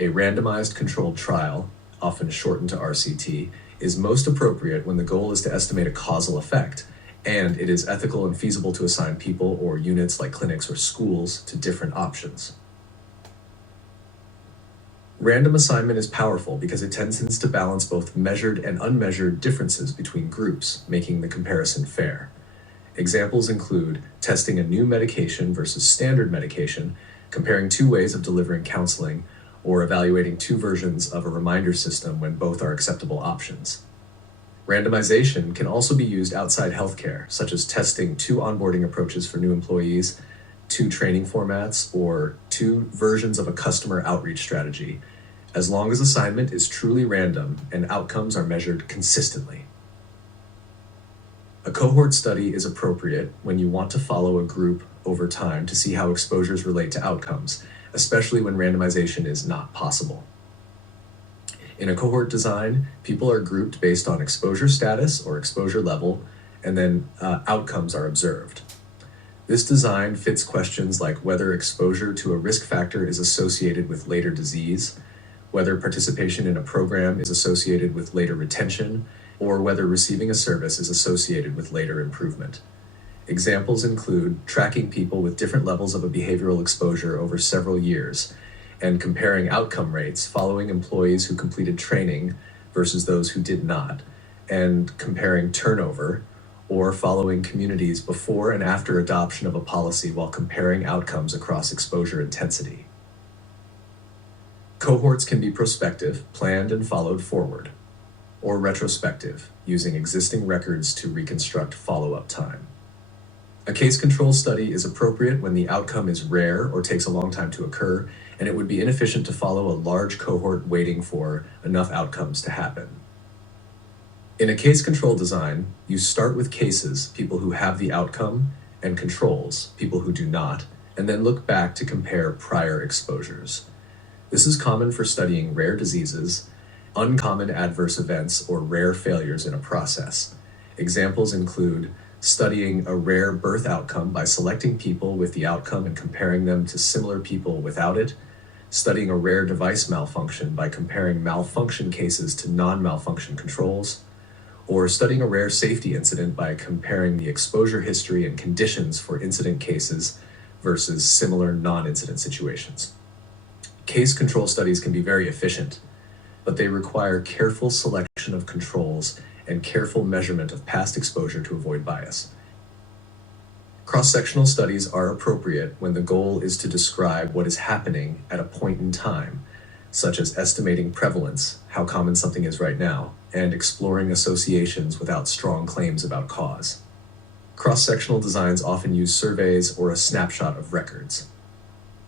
A randomized controlled trial, often shortened to RCT, is most appropriate when the goal is to estimate a causal effect, and it is ethical and feasible to assign people or units like clinics or schools to different options. Random assignment is powerful because it tends to balance both measured and unmeasured differences between groups, making the comparison fair. Examples include testing a new medication versus standard medication, comparing two ways of delivering counseling, or evaluating two versions of a reminder system when both are acceptable options. Randomization can also be used outside healthcare, such as testing two onboarding approaches for new employees, two training formats, or two versions of a customer outreach strategy, as long as assignment is truly random and outcomes are measured consistently. A cohort study is appropriate when you want to follow a group over time to see how exposures relate to outcomes, especially when randomization is not possible. In a cohort design, people are grouped based on exposure status or exposure level, and then outcomes are observed. This design fits questions like whether exposure to a risk factor is associated with later disease, whether participation in a program is associated with later retention, or whether receiving a service is associated with later improvement. Examples include tracking people with different levels of a behavioral exposure over several years and comparing outcome rates following employees who completed training versus those who did not, and comparing turnover or following communities before and after adoption of a policy while comparing outcomes across exposure intensity. Cohorts can be prospective, planned and followed forward, or retrospective, using existing records to reconstruct follow-up time. A case control study is appropriate when the outcome is rare or takes a long time to occur, and it would be inefficient to follow a large cohort waiting for enough outcomes to happen. In a case control design, you start with cases, people who have the outcome, and controls, people who do not, and then look back to compare prior exposures. This is common for studying rare diseases, uncommon adverse events, or rare failures in a process. Examples include studying a rare birth outcome by selecting people with the outcome and comparing them to similar people without it, studying a rare device malfunction by comparing malfunction cases to non-malfunction controls, or studying a rare safety incident by comparing the exposure history and conditions for incident cases versus similar non-incident situations. Case control studies can be very efficient, but they require careful selection of controls and careful measurement of past exposure to avoid bias. Cross-sectional studies are appropriate when the goal is to describe what is happening at a point in time, such as estimating prevalence, how common something is right now, and exploring associations without strong claims about cause. Cross-sectional designs often use surveys or a snapshot of records.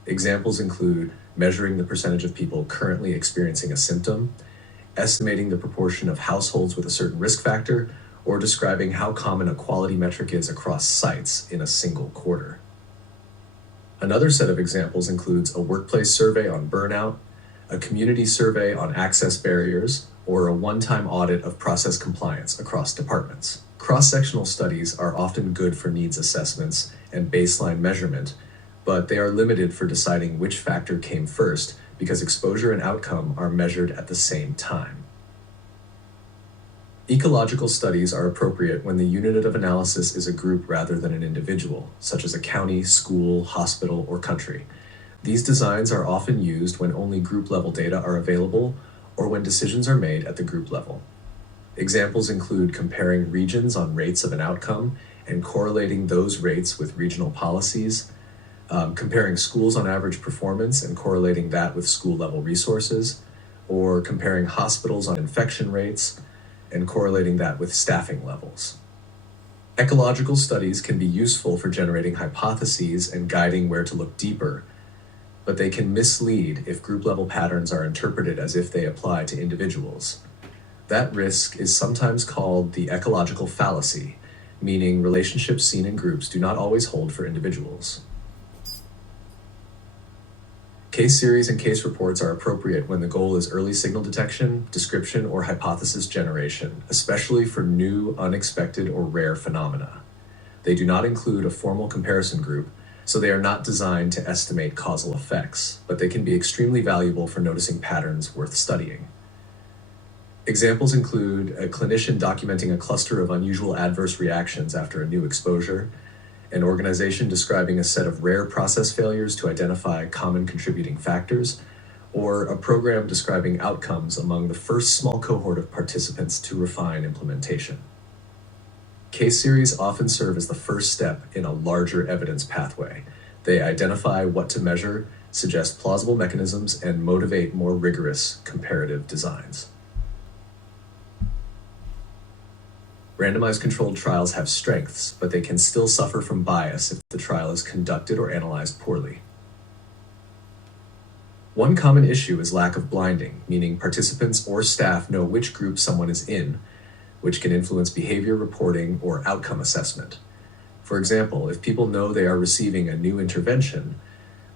Examples include measuring the percentage of people currently experiencing a symptom, estimating the proportion of households with a certain risk factor, or describing how common a quality metric is across sites in a single quarter. Another set of examples includes a workplace survey on burnout, a community survey on access barriers, or a one-time audit of process compliance across departments. Cross-sectional studies are often good for needs assessments and baseline measurement, but they are limited for deciding which factor came first because exposure and outcome are measured at the same time. Ecological studies are appropriate when the unit of analysis is a group rather than an individual, such as a county, school, hospital, or country. These designs are often used when only group-level data are available or when decisions are made at the group level. Examples include comparing regions on rates of an outcome and correlating those rates with regional policies, comparing schools on average performance and correlating that with school-level resources, or comparing hospitals on infection rates and correlating that with staffing levels. Ecological studies can be useful for generating hypotheses and guiding where to look deeper, but they can mislead if group-level patterns are interpreted as if they apply to individuals. That risk is sometimes called the ecological fallacy, meaning relationships seen in groups do not always hold for individuals. Case series and case reports are appropriate when the goal is early signal detection, description, or hypothesis generation, especially for new, unexpected, or rare phenomena. They do not include a formal comparison group, So they are not designed to estimate causal effects, but they can be extremely valuable for noticing patterns worth studying. Examples include a clinician documenting a cluster of unusual adverse reactions after a new exposure, an organization describing a set of rare process failures to identify common contributing factors, or a program describing outcomes among the first small cohort of participants to refine implementation. Case series often serve as the first step in a larger evidence pathway. They identify what to measure, suggest plausible mechanisms, and motivate more rigorous comparative designs. Randomized controlled trials have strengths, but they can still suffer from bias if the trial is conducted or analyzed poorly. One common issue is lack of blinding, meaning participants or staff know which group someone is in, which can influence behavior reporting or outcome assessment. For example, if people know they are receiving a new intervention,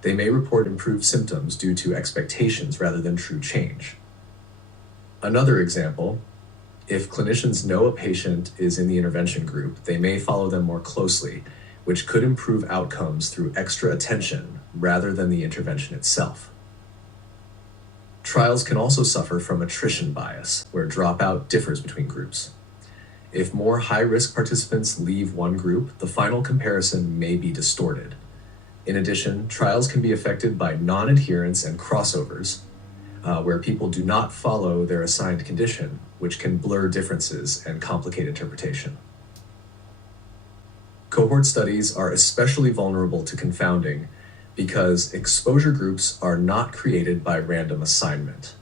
they may report improved symptoms due to expectations rather than true change. Another example, if clinicians know a patient is in the intervention group, they may follow them more closely, which could improve outcomes through extra attention rather than the intervention itself. Trials can also suffer from attrition bias, where dropout differs between groups. If more high-risk participants leave one group, the final comparison may be distorted. In addition, trials can be affected by non-adherence and crossovers, where people do not follow their assigned condition, which can blur differences and complicate interpretation. Cohort studies are especially vulnerable to confounding because exposure groups are not created by random assignment.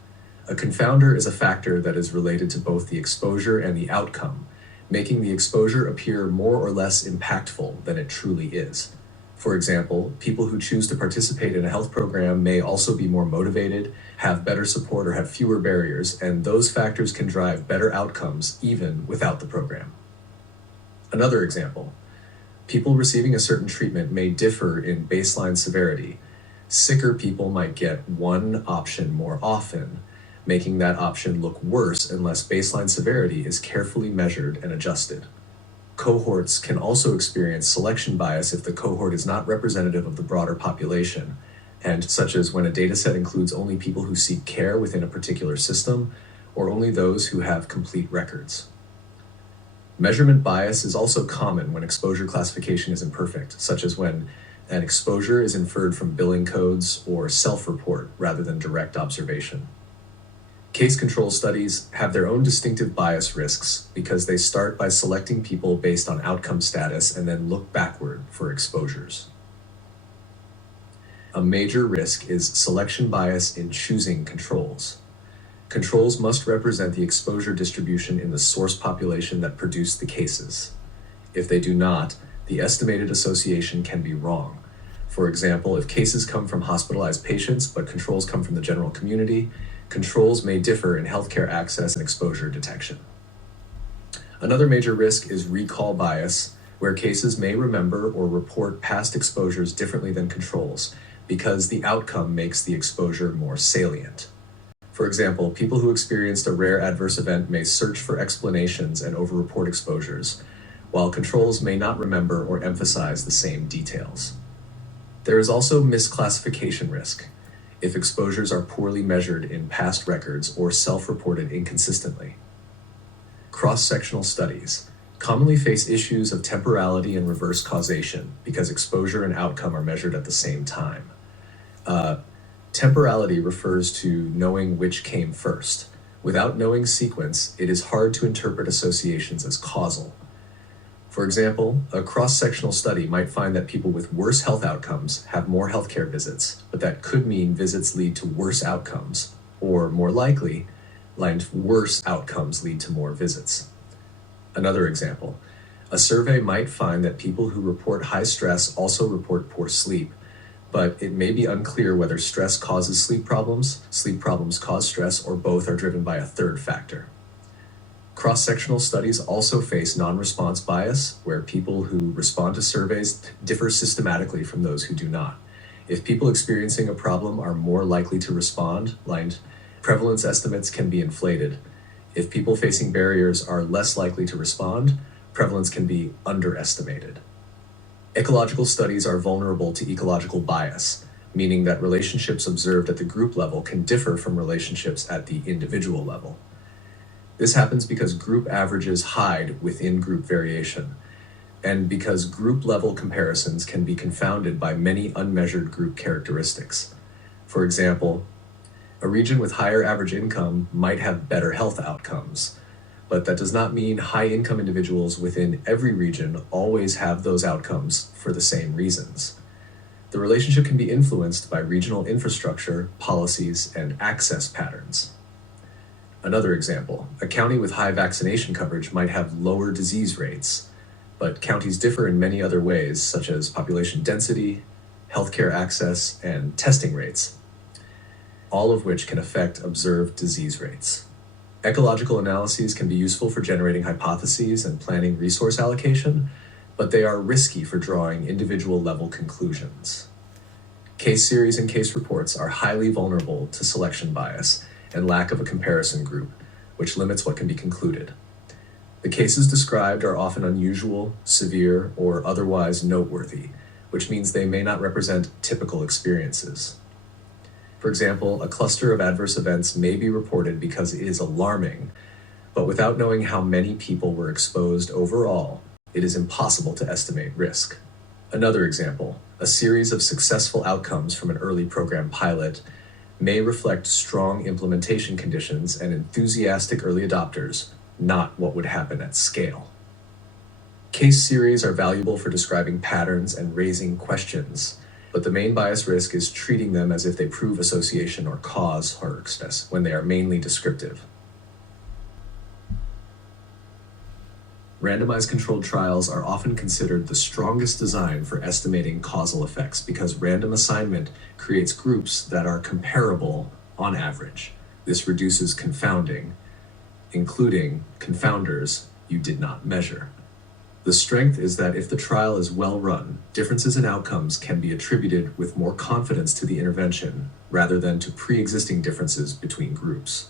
A confounder is a factor that is related to both the exposure and the outcome, making the exposure appear more or less impactful than it truly is. For example, people who choose to participate in a health program may also be more motivated, have better support, or have fewer barriers, and those factors can drive better outcomes even without the program. Another example, people receiving a certain treatment may differ in baseline severity. Sicker people might get one option more often, making that option look worse unless baseline severity is carefully measured and adjusted. Cohorts can also experience selection bias if the cohort is not representative of the broader population, and such as when a dataset includes only people who seek care within a particular system, or only those who have complete records. Measurement bias is also common when exposure classification is imperfect, such as when an exposure is inferred from billing codes or self-report rather than direct observation. Case control studies have their own distinctive bias risks because they start by selecting people based on outcome status and then look backward for exposures. A major risk is selection bias in choosing controls. Controls must represent the exposure distribution in the source population that produced the cases. If they do not, the estimated association can be wrong. For example, if cases come from hospitalized patients but controls come from the general community, controls may differ in healthcare access and exposure detection. Another major risk is recall bias, where cases may remember or report past exposures differently than controls because the outcome makes the exposure more salient. For example, people who experienced a rare adverse event may search for explanations and overreport exposures, while controls may not remember or emphasize the same details. There is also misclassification risk, if exposures are poorly measured in past records or self-reported inconsistently. Cross-sectional studies commonly face issues of temporality and reverse causation because exposure and outcome are measured at the same time. Temporality refers to knowing which came first. Without knowing sequence, it is hard to interpret associations as causal. For example, a cross-sectional study might find that people with worse health outcomes have more healthcare visits, but that could mean visits lead to worse outcomes, or more likely, worse outcomes lead to more visits. Another example, a survey might find that people who report high stress also report poor sleep, but it may be unclear whether stress causes sleep problems cause stress, or both are driven by a third factor. Cross-sectional studies also face non-response bias, where people who respond to surveys differ systematically from those who do not. If people experiencing a problem are more likely to respond, prevalence estimates can be inflated. If people facing barriers are less likely to respond, prevalence can be underestimated. Ecological studies are vulnerable to ecological bias, meaning that relationships observed at the group level can differ from relationships at the individual level. This happens because group averages hide within group variation, and because group-level comparisons can be confounded by many unmeasured group characteristics. For example, a region with higher average income might have better health outcomes, but that does not mean high-income individuals within every region always have those outcomes for the same reasons. The relationship can be influenced by regional infrastructure, policies, and access patterns. Another example, a county with high vaccination coverage might have lower disease rates, but counties differ in many other ways, such as population density, healthcare access, and testing rates, all of which can affect observed disease rates. Ecological analyses can be useful for generating hypotheses and planning resource allocation, but they are risky for drawing individual-level conclusions. Case series and case reports are highly vulnerable to selection bias and lack of a comparison group, which limits what can be concluded. The cases described are often unusual, severe, or otherwise noteworthy, which means they may not represent typical experiences. For example, a cluster of adverse events may be reported because it is alarming, but without knowing how many people were exposed overall, it is impossible to estimate risk. Another example, a series of successful outcomes from an early program pilot may reflect strong implementation conditions and enthusiastic early adopters, not what would happen at scale. Case series are valuable for describing patterns and raising questions, but the main bias risk is treating them as if they prove association or cause hoaxness when they are mainly descriptive. Randomized controlled trials are often considered the strongest design for estimating causal effects because random assignment creates groups that are comparable on average. This reduces confounding, including confounders you did not measure. The strength is that if the trial is well run, differences in outcomes can be attributed with more confidence to the intervention rather than to pre-existing differences between groups.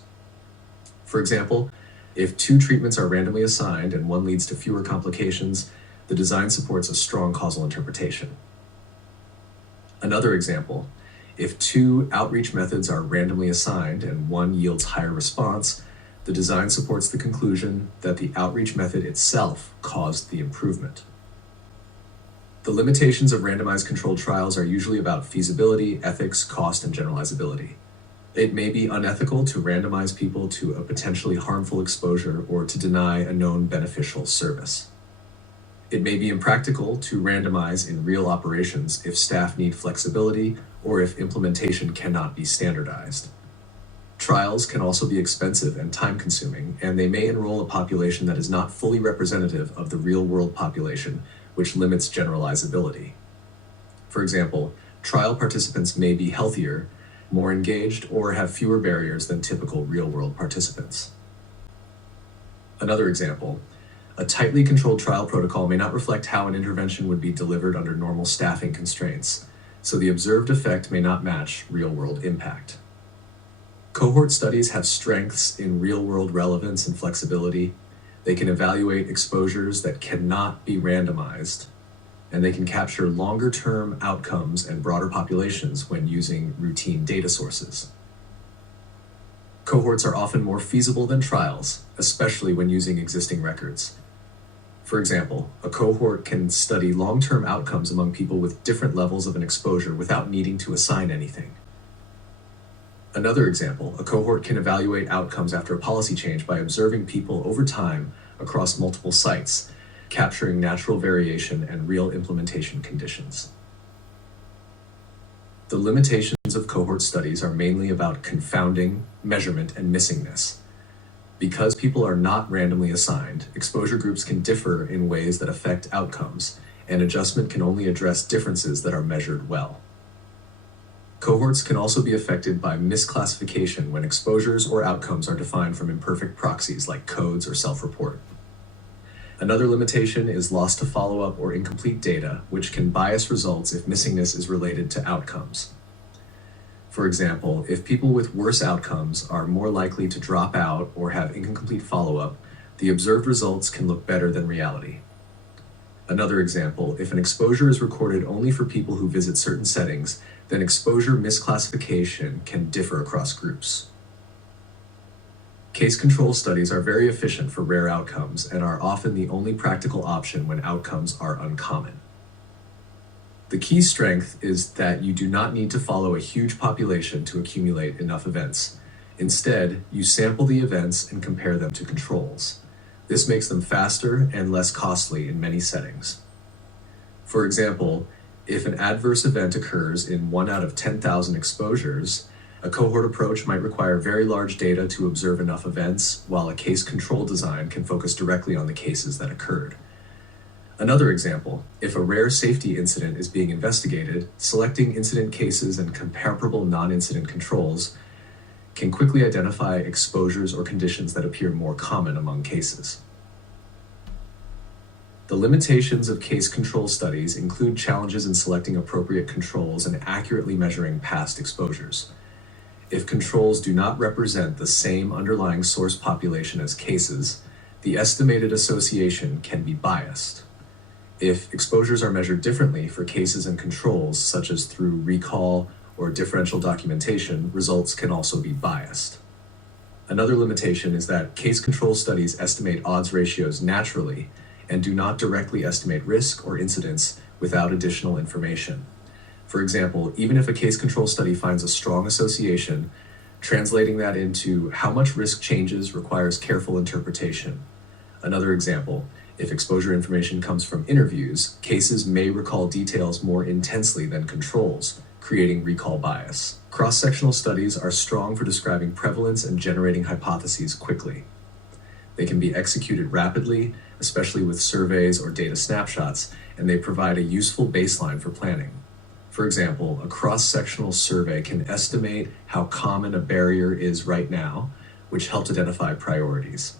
For example, if 2 treatments are randomly assigned and one leads to fewer complications, the design supports a strong causal interpretation. Another example, if 2 outreach methods are randomly assigned and one yields higher response, the design supports the conclusion that the outreach method itself caused the improvement. The limitations of randomized controlled trials are usually about feasibility, ethics, cost, and generalizability. It may be unethical to randomize people to a potentially harmful exposure or to deny a known beneficial service. It may be impractical to randomize in real operations if staff need flexibility or if implementation cannot be standardized. Trials can also be expensive and time-consuming, and they may enroll a population that is not fully representative of the real-world population, which limits generalizability. For example, trial participants may be healthier, more engaged, or have fewer barriers than typical real-world participants. Another example, a tightly controlled trial protocol may not reflect how an intervention would be delivered under normal staffing constraints, so the observed effect may not match real-world impact. Cohort studies have strengths in real-world relevance and flexibility. They can evaluate exposures that cannot be randomized, and they can capture longer-term outcomes and broader populations when using routine data sources. Cohorts are often more feasible than trials, especially when using existing records. For example, a cohort can study long-term outcomes among people with different levels of an exposure without needing to assign anything. Another example, a cohort can evaluate outcomes after a policy change by observing people over time across multiple sites, capturing natural variation and real implementation conditions. The limitations of cohort studies are mainly about confounding, measurement, and missingness. Because people are not randomly assigned, exposure groups can differ in ways that affect outcomes, and adjustment can only address differences that are measured well. Cohorts can also be affected by misclassification when exposures or outcomes are defined from imperfect proxies like codes or self-report. Another limitation is loss to follow-up or incomplete data, which can bias results if missingness is related to outcomes. For example, if people with worse outcomes are more likely to drop out or have incomplete follow-up, the observed results can look better than reality. Another example, if an exposure is recorded only for people who visit certain settings, then exposure misclassification can differ across groups. Case control studies are very efficient for rare outcomes and are often the only practical option when outcomes are uncommon. The key strength is that you do not need to follow a huge population to accumulate enough events. Instead, you sample the events and compare them to controls. This makes them faster and less costly in many settings. For example, if an adverse event occurs in 1 out of 10,000 exposures, a cohort approach might require very large data to observe enough events, while a case control design can focus directly on the cases that occurred. Another example, if a rare safety incident is being investigated, selecting incident cases and comparable non-incident controls can quickly identify exposures or conditions that appear more common among cases. The limitations of case control studies include challenges in selecting appropriate controls and accurately measuring past exposures. If controls do not represent the same underlying source population as cases, the estimated association can be biased. If exposures are measured differently for cases and controls, such as through recall or differential documentation, results can also be biased. Another limitation is that case control studies estimate odds ratios naturally and do not directly estimate risk or incidence without additional information. For example, even if a case control study finds a strong association, translating that into how much risk changes requires careful interpretation. Another example, if exposure information comes from interviews, cases may recall details more intensely than controls, creating recall bias. Cross-sectional studies are strong for describing prevalence and generating hypotheses quickly. They can be executed rapidly, especially with surveys or data snapshots, and they provide a useful baseline for planning. For example, a cross-sectional survey can estimate how common a barrier is right now, which helps identify priorities.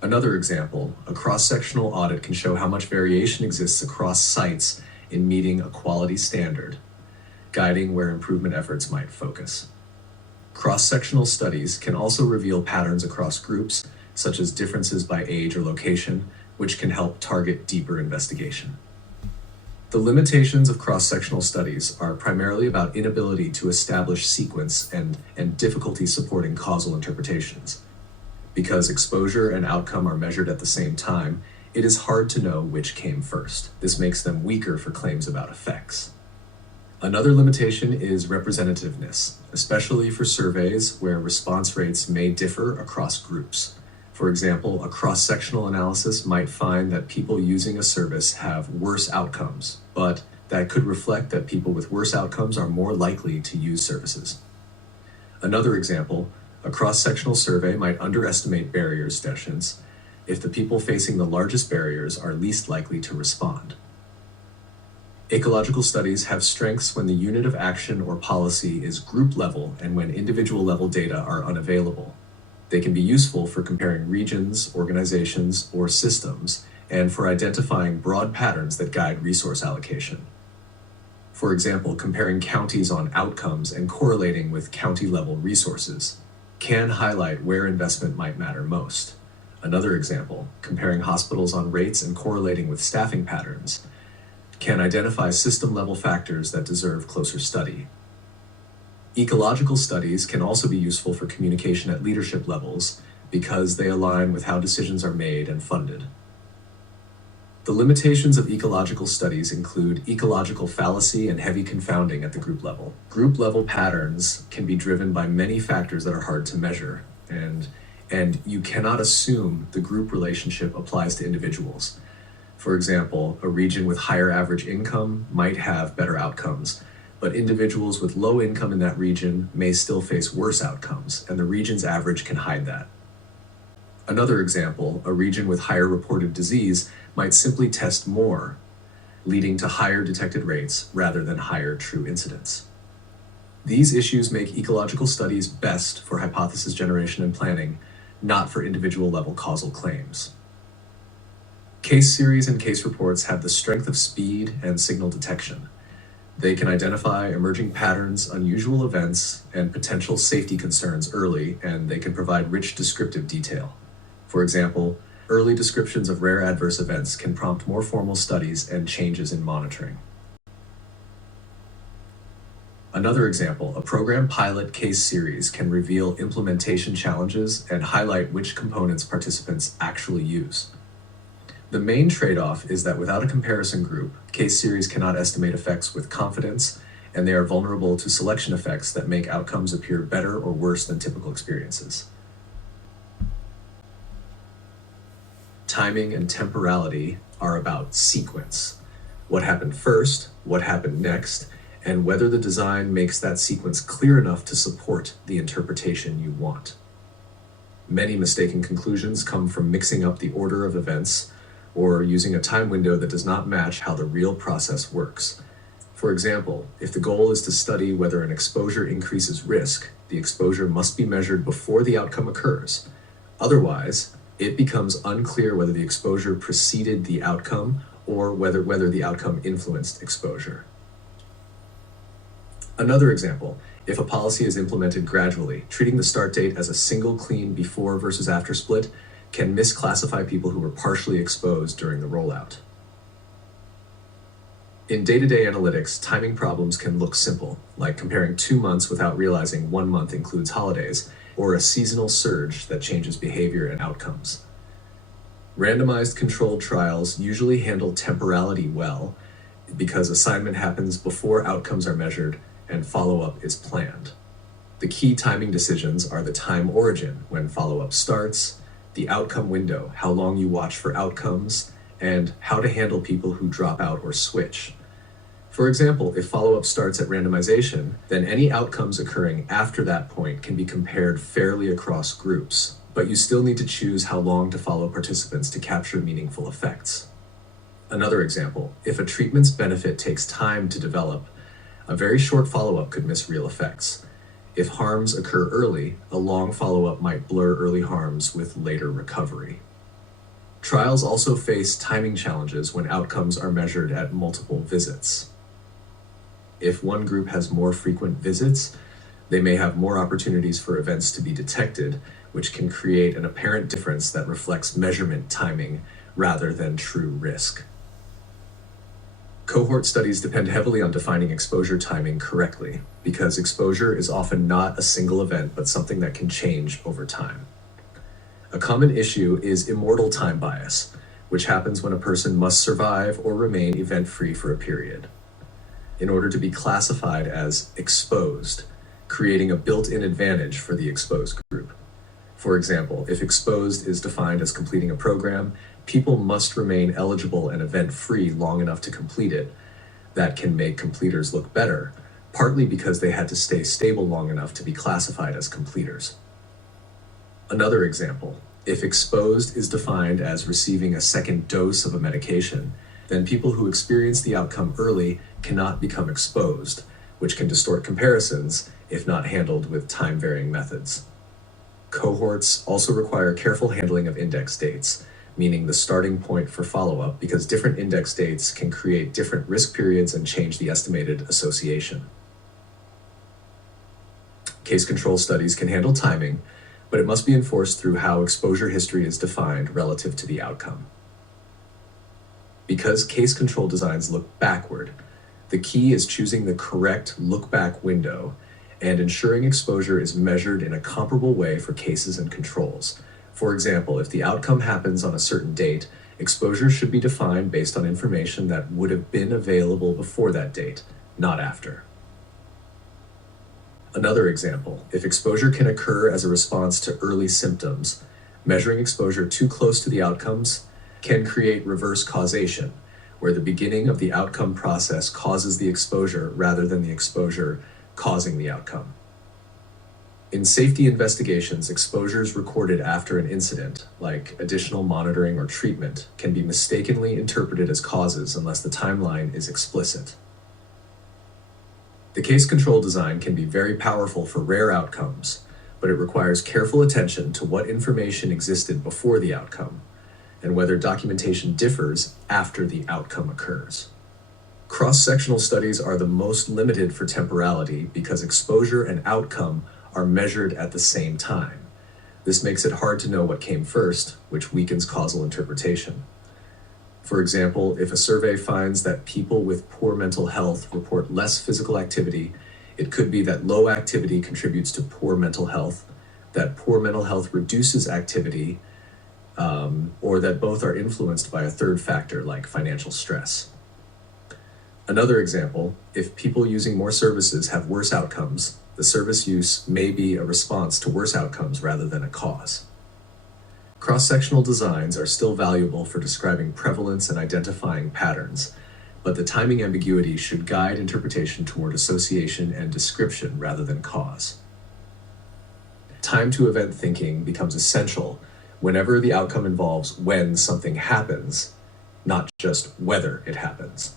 Another example, a cross-sectional audit can show how much variation exists across sites in meeting a quality standard, guiding where improvement efforts might focus. Cross-sectional studies can also reveal patterns across groups, such as differences by age or location, which can help target deeper investigation. The limitations of cross-sectional studies are primarily about inability to establish sequence and difficulty supporting causal interpretations. Because exposure and outcome are measured at the same time, it is hard to know which came first. This makes them weaker for claims about effects. Another limitation is representativeness, especially for surveys where response rates may differ across groups. For example, a cross-sectional analysis might find that people using a service have worse outcomes, but that could reflect that people with worse outcomes are more likely to use services. Another example, a cross-sectional survey might underestimate barrier stations if the people facing the largest barriers are least likely to respond. Ecological studies have strengths when the unit of action or policy is group level and when individual level data are unavailable. They can be useful for comparing regions, organizations, or systems, and for identifying broad patterns that guide resource allocation. For example, comparing counties on outcomes and correlating with county-level resources can highlight where investment might matter most. Another example, comparing hospitals on rates and correlating with staffing patterns, can identify system-level factors that deserve closer study. Ecological studies can also be useful for communication at leadership levels because they align with how decisions are made and funded. The limitations of ecological studies include ecological fallacy and heavy confounding at the group level. Group level patterns can be driven by many factors that are hard to measure, and you cannot assume the group relationship applies to individuals. For example, a region with higher average income might have better outcomes, but individuals with low income in that region may still face worse outcomes, and the region's average can hide that. Another example, a region with higher reported disease might simply test more, leading to higher detected rates rather than higher true incidence. These issues make ecological studies best for hypothesis generation and planning, not for individual level causal claims. Case series and case reports have the strength of speed and signal detection. They can identify emerging patterns, unusual events, and potential safety concerns early, and they can provide rich descriptive detail. For example, Early descriptions of rare adverse events can prompt more formal studies and changes in monitoring. Another example, a program pilot case series can reveal implementation challenges and highlight which components participants actually use. The main trade-off is that without a comparison group, case series cannot estimate effects with confidence, and they are vulnerable to selection effects that make outcomes appear better or worse than typical experiences. Timing and temporality are about sequence. What happened first, what happened next, and whether the design makes that sequence clear enough to support the interpretation you want. Many mistaken conclusions come from mixing up the order of events or using a time window that does not match how the real process works. For example, if the goal is to study whether an exposure increases risk, the exposure must be measured before the outcome occurs. Otherwise, it becomes unclear whether the exposure preceded the outcome or whether the outcome influenced exposure. Another example, if a policy is implemented gradually, treating the start date as a single clean before versus after split can misclassify people who were partially exposed during the rollout. In day-to-day analytics, timing problems can look simple, like comparing 2 months without realizing 1 month includes holidays, or a seasonal surge that changes behavior and outcomes. Randomized controlled trials usually handle temporality well because assignment happens before outcomes are measured and follow-up is planned. The key timing decisions are the time origin, when follow-up starts, the outcome window, how long you watch for outcomes, and how to handle people who drop out or switch. For example, if follow-up starts at randomization, then any outcomes occurring after that point can be compared fairly across groups, but you still need to choose how long to follow participants to capture meaningful effects. Another example, if a treatment's benefit takes time to develop, a very short follow-up could miss real effects. If harms occur early, a long follow-up might blur early harms with later recovery. Trials also face timing challenges when outcomes are measured at multiple visits. If one group has more frequent visits, they may have more opportunities for events to be detected, which can create an apparent difference that reflects measurement timing rather than true risk. Cohort studies depend heavily on defining exposure timing correctly, because exposure is often not a single event but something that can change over time. A common issue is immortal time bias, which happens when a person must survive or remain event-free for a period. In order to be classified as exposed, creating a built-in advantage for the exposed group. For example, if exposed is defined as completing a program, people must remain eligible and event-free long enough to complete it. That can make completers look better, partly because they had to stay stable long enough to be classified as completers. Another example, if exposed is defined as receiving a second dose of a medication, then people who experience the outcome early cannot become exposed, which can distort comparisons if not handled with time-varying methods. Cohorts also require careful handling of index dates, meaning the starting point for follow-up, because different index dates can create different risk periods and change the estimated association. Case control studies can handle timing, but it must be enforced through how exposure history is defined relative to the outcome. Because case control designs look backward, the key is choosing the correct look-back window and ensuring exposure is measured in a comparable way for cases and controls. For example, if the outcome happens on a certain date, exposure should be defined based on information that would have been available before that date, not after. Another example, if exposure can occur as a response to early symptoms, measuring exposure too close to the outcomes can create reverse causation, where the beginning of the outcome process causes the exposure rather than the exposure causing the outcome. In safety investigations, exposures recorded after an incident, like additional monitoring or treatment, can be mistakenly interpreted as causes unless the timeline is explicit. The case control design can be very powerful for rare outcomes, but it requires careful attention to what information existed before the outcome, and whether documentation differs after the outcome occurs. Cross-sectional studies are the most limited for temporality because exposure and outcome are measured at the same time. This makes it hard to know what came first, which weakens causal interpretation. For example, if a survey finds that people with poor mental health report less physical activity, it could be that low activity contributes to poor mental health, that poor mental health reduces activity, or that both are influenced by a third factor like financial stress. Another example, if people using more services have worse outcomes, the service use may be a response to worse outcomes rather than a cause. Cross-sectional designs are still valuable for describing prevalence and identifying patterns, but the timing ambiguity should guide interpretation toward association and description rather than cause. Time to event thinking becomes essential whenever the outcome involves when something happens, not just whether it happens.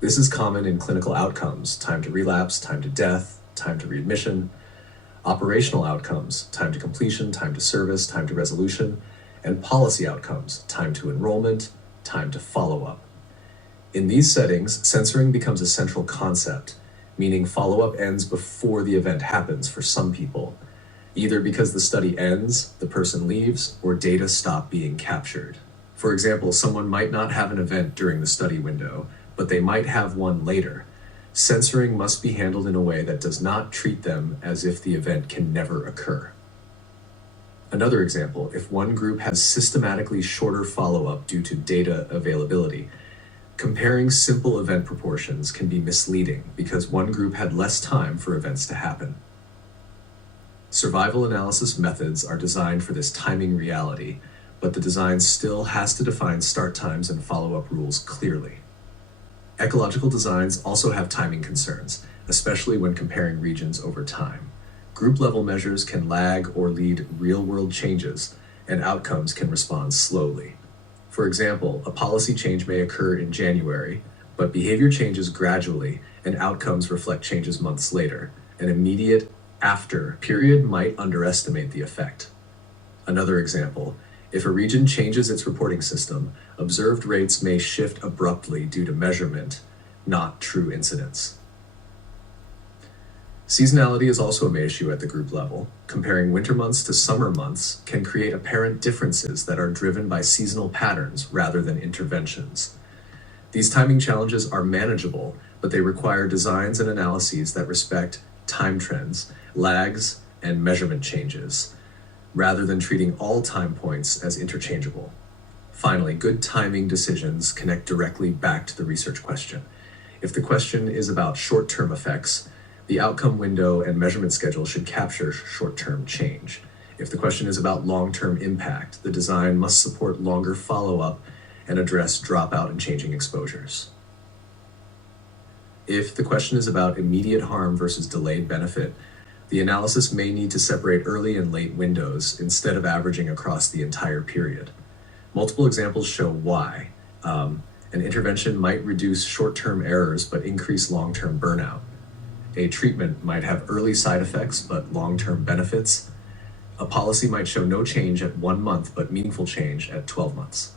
This is common in clinical outcomes: time to relapse, time to death, time to readmission; operational outcomes: time to completion, time to service, time to resolution; and policy outcomes: time to enrollment, time to follow-up. In these settings, censoring becomes a central concept, meaning follow-up ends before the event happens for some people, either because the study ends, the person leaves, or data stop being captured. For example, someone might not have an event during the study window, but they might have one later. Censoring must be handled in a way that does not treat them as if the event can never occur. Another example, if one group has systematically shorter follow-up due to data availability, comparing simple event proportions can be misleading because one group had less time for events to happen. Survival analysis methods are designed for this timing reality, but the design still has to define start times and follow-up rules clearly. Ecological designs also have timing concerns, especially when comparing regions over time. Group-level measures can lag or lead real-world changes, and outcomes can respond slowly. For example, a policy change may occur in January, but behavior changes gradually, and outcomes reflect changes months later. An immediate after period might underestimate the effect. Another example, if a region changes its reporting system, observed rates may shift abruptly due to measurement, not true incidence. Seasonality is also a main issue at the group level. Comparing winter months to summer months can create apparent differences that are driven by seasonal patterns rather than interventions. These timing challenges are manageable, but they require designs and analyses that respect time trends, lags, and measurement changes, rather than treating all time points as interchangeable. Finally, good timing decisions connect directly back to the research question. If the question is about short-term effects, the outcome window and measurement schedule should capture short-term change. If the question is about long-term impact, the design must support longer follow-up and address dropout and changing exposures. If the question is about immediate harm versus delayed benefit, the analysis may need to separate early and late windows instead of averaging across the entire period. Multiple examples show why. An intervention might reduce short-term errors but increase long-term burnout. A treatment might have early side effects but long-term benefits. A policy might show no change at 1 month but meaningful change at 12 months.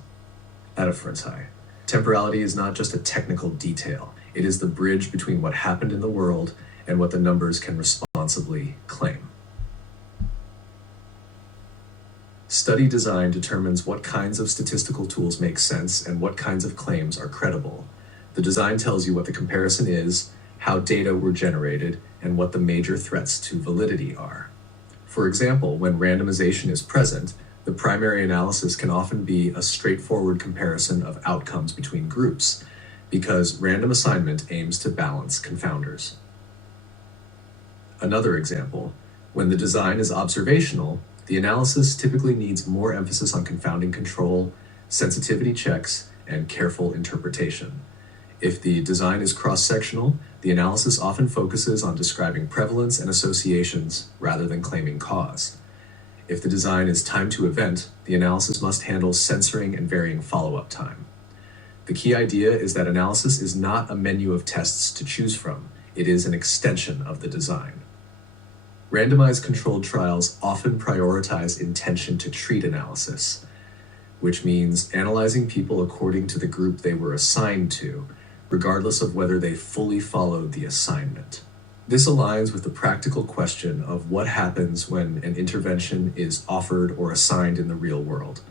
Temporality is not just a technical detail. It is the bridge between what happened in the world and what the numbers can responsibly claim. Study design determines what kinds of statistical tools make sense and what kinds of claims are credible. The design tells you what the comparison is, how data were generated, and what the major threats to validity are. For example, when randomization is present, the primary analysis can often be a straightforward comparison of outcomes between groups, because random assignment aims to balance confounders. Another example, when the design is observational, the analysis typically needs more emphasis on confounding control, sensitivity checks, and careful interpretation. If the design is cross-sectional, the analysis often focuses on describing prevalence and associations rather than claiming cause. If the design is time to event, the analysis must handle censoring and varying follow-up time. The key idea is that analysis is not a menu of tests to choose from. It is an extension of the design. Randomized controlled trials often prioritize intention to treat analysis, which means analyzing people according to the group they were assigned to, regardless of whether they fully followed the assignment. This aligns with the practical question of what happens when an intervention is offered or assigned in the real world,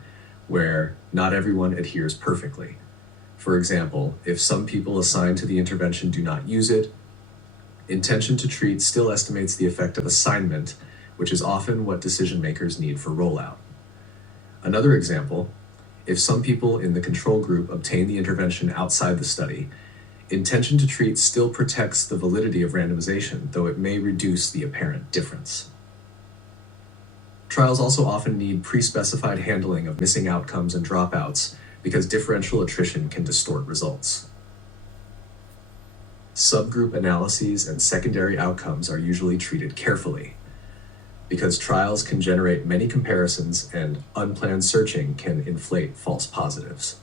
where not everyone adheres perfectly. For example, if some people assigned to the intervention do not use it, intention to treat still estimates the effect of assignment, which is often what decision makers need for rollout. Another example, if some people in the control group obtain the intervention outside the study, intention to treat still protects the validity of randomization, though it may reduce the apparent difference. Trials also often need pre-specified handling of missing outcomes and dropouts because differential attrition can distort results. Subgroup analyses and secondary outcomes are usually treated carefully because trials can generate many comparisons and unplanned searching can inflate false positives.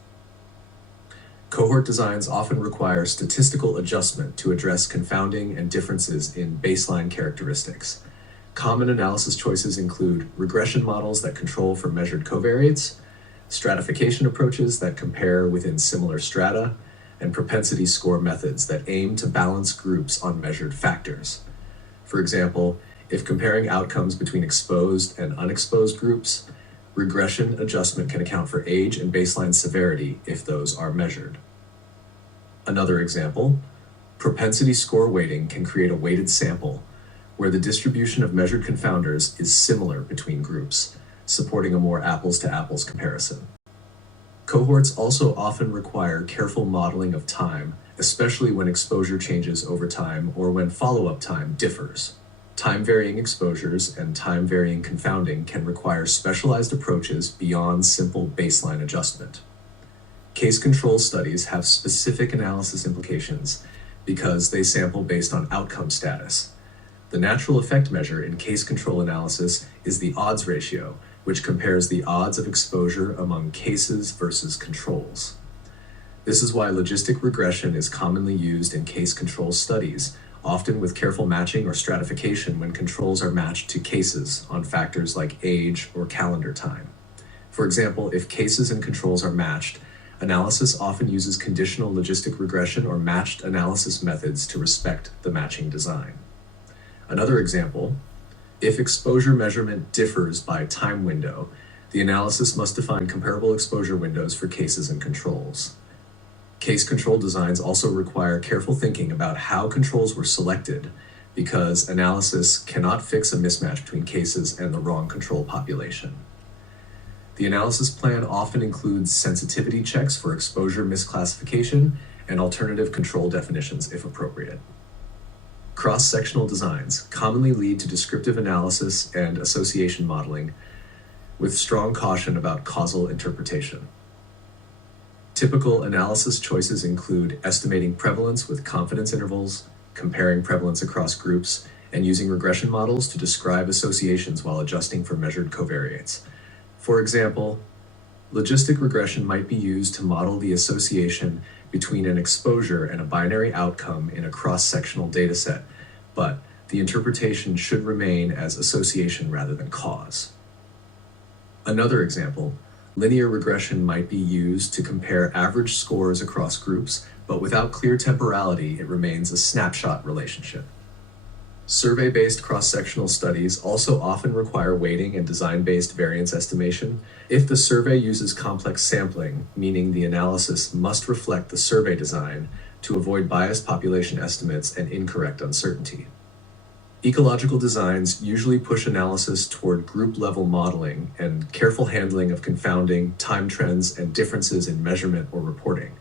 Cohort designs often require statistical adjustment to address confounding and differences in baseline characteristics. Common analysis choices include regression models that control for measured covariates, stratification approaches that compare within similar strata, and propensity score methods that aim to balance groups on measured factors. For example, if comparing outcomes between exposed and unexposed groups, regression adjustment can account for age and baseline severity if those are measured. Another example, propensity score weighting can create a weighted sample where the distribution of measured confounders is similar between groups, supporting a more apples-to-apples comparison. Cohorts also often require careful modeling of time, especially when exposure changes over time or when follow-up time differs. Time-varying exposures and time-varying confounding can require specialized approaches beyond simple baseline adjustment. Case control studies have specific analysis implications because they sample based on outcome status. The natural effect measure in case control analysis is the odds ratio, which compares the odds of exposure among cases versus controls. This is why logistic regression is commonly used in case control studies, often with careful matching or stratification when controls are matched to cases on factors like age or calendar time. For example, if cases and controls are matched, analysis often uses conditional logistic regression or matched analysis methods to respect the matching design. Another example, if exposure measurement differs by time window, the analysis must define comparable exposure windows for cases and controls. Case control designs also require careful thinking about how controls were selected because analysis cannot fix a mismatch between cases and the wrong control population. The analysis plan often includes sensitivity checks for exposure misclassification and alternative control definitions if appropriate. Cross-sectional designs commonly lead to descriptive analysis and association modeling with strong caution about causal interpretation. Typical analysis choices include estimating prevalence with confidence intervals, comparing prevalence across groups, and using regression models to describe associations while adjusting for measured covariates. For example, logistic regression might be used to model the association between an exposure and a binary outcome in a cross-sectional dataset, but the interpretation should remain as association rather than cause. Another example, linear regression might be used to compare average scores across groups, but without clear temporality, it remains a snapshot relationship. Survey-based cross-sectional studies also often require weighting and design-based variance estimation. If the survey uses complex sampling, meaning the analysis must reflect the survey design to avoid biased population estimates and incorrect uncertainty. Ecological designs usually push analysis toward group-level modeling and careful handling of confounding, time trends, and differences in measurement or reporting.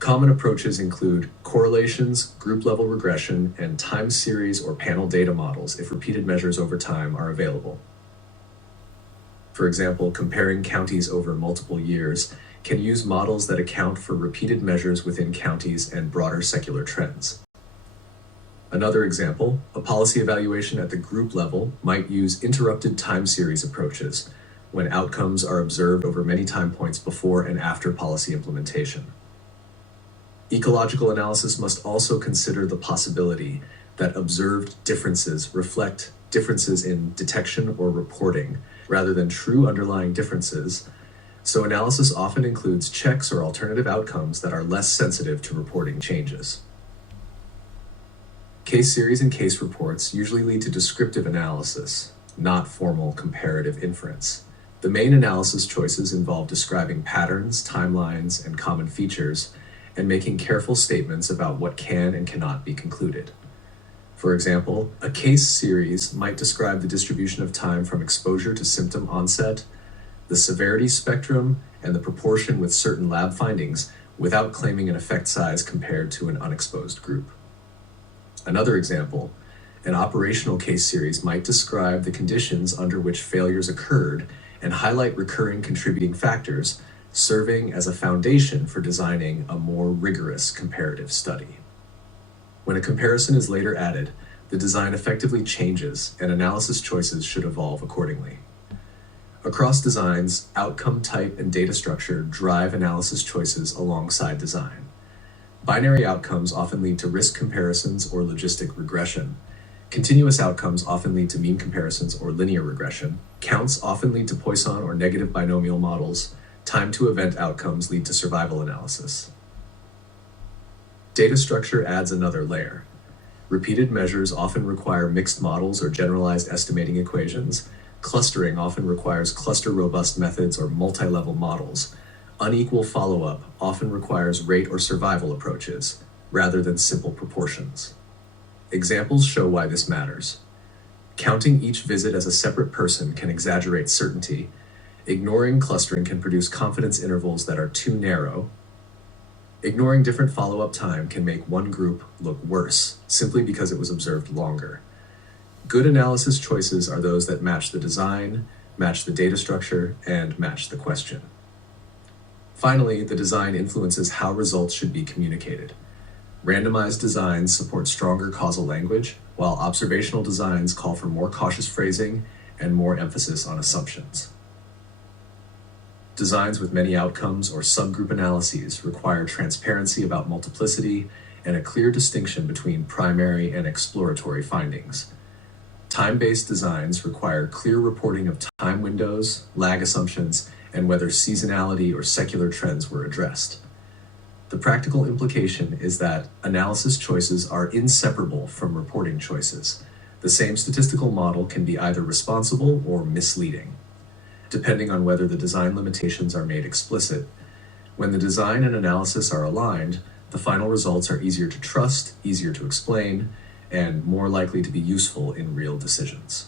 Common approaches include correlations, group-level regression, and time series or panel data models if repeated measures over time are available. For example, comparing counties over multiple years can use models that account for repeated measures within counties and broader secular trends. Another example, a policy evaluation at the group level might use interrupted time series approaches when outcomes are observed over many time points before and after policy implementation. Ecological analysis must also consider the possibility that observed differences reflect differences in detection or reporting rather than true underlying differences, so analysis often includes checks or alternative outcomes that are less sensitive to reporting changes. Case series and case reports usually lead to descriptive analysis, not formal comparative inference. The main analysis choices involve describing patterns, timelines, and common features, and making careful statements about what can and cannot be concluded. For example, a case series might describe the distribution of time from exposure to symptom onset, the severity spectrum, and the proportion with certain lab findings without claiming an effect size compared to an unexposed group. Another example, an operational case series might describe the conditions under which failures occurred and highlight recurring contributing factors, serving as a foundation for designing a more rigorous comparative study. When a comparison is later added, the design effectively changes and analysis choices should evolve accordingly. Across designs, outcome type and data structure drive analysis choices alongside design. Binary outcomes often lead to risk comparisons or logistic regression. Continuous outcomes often lead to mean comparisons or linear regression. Counts often lead to Poisson or negative binomial models. Time to event outcomes lead to survival analysis. Data structure adds another layer. Repeated measures often require mixed models or generalized estimating equations. Clustering often requires cluster-robust methods or multi-level models. Unequal follow-up often requires rate or survival approaches, rather than simple proportions. Examples show why this matters. Counting each visit as a separate person can exaggerate certainty. Ignoring clustering can produce confidence intervals that are too narrow. Ignoring different follow-up time can make one group look worse, simply because it was observed longer. Good analysis choices are those that match the design, match the data structure, and match the question. Finally, the design influences how results should be communicated. Randomized designs support stronger causal language, while observational designs call for more cautious phrasing and more emphasis on assumptions. Designs with many outcomes or subgroup analyses require transparency about multiplicity and a clear distinction between primary and exploratory findings. Time-based designs require clear reporting of time windows, lag assumptions, and whether seasonality or secular trends were addressed. The practical implication is that analysis choices are inseparable from reporting choices. The same statistical model can be either responsible or misleading, depending on whether the design limitations are made explicit. When the design and analysis are aligned, the final results are easier to trust, easier to explain, and more likely to be useful in real decisions.